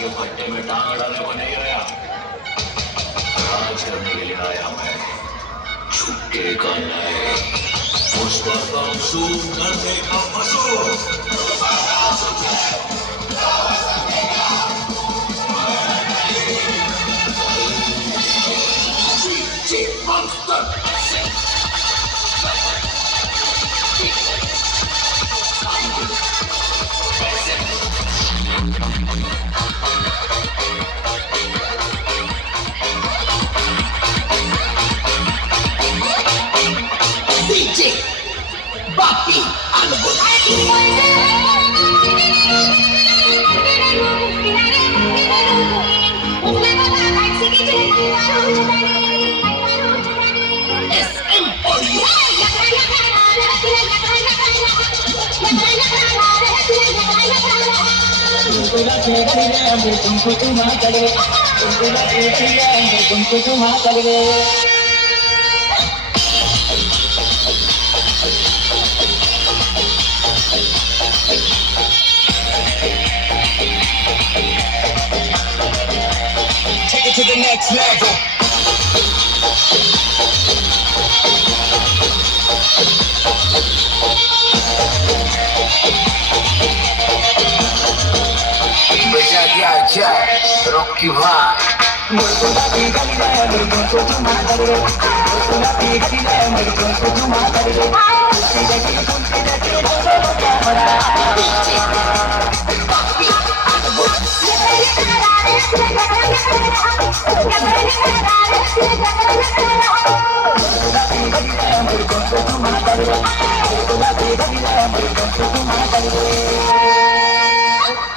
के फट्टे में टांग डालने को नहीं आया, राज करने के लिए आया मैं। छुट्टे का नए पुष्पा का वसूल करने का वसूल। DJ Bobby SM Audio. तुमको तुम करे तुमको तुम करे Take it to the next level. बजा दिया जा रॉकी भाई।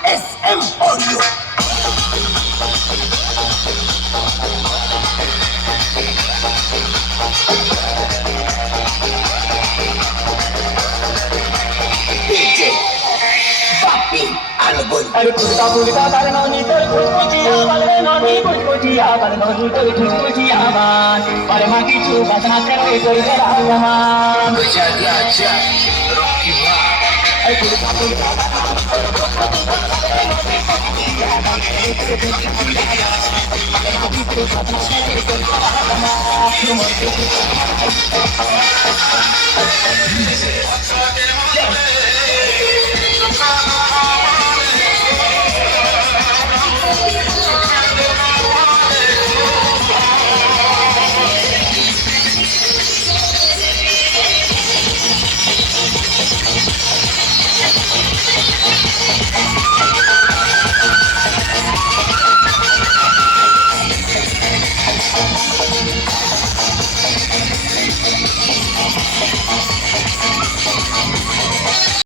SM Audio. DJ Bobby Albon. अरे पुरता तारे नौनी तो कुचिया वाले नौनी कुचिया वाले नौनी तो कुचिया मान अरे माँ की चू बसना करे कोई करा मान बजा दिया जा रॉकी भाई। अरे पुरता Fuck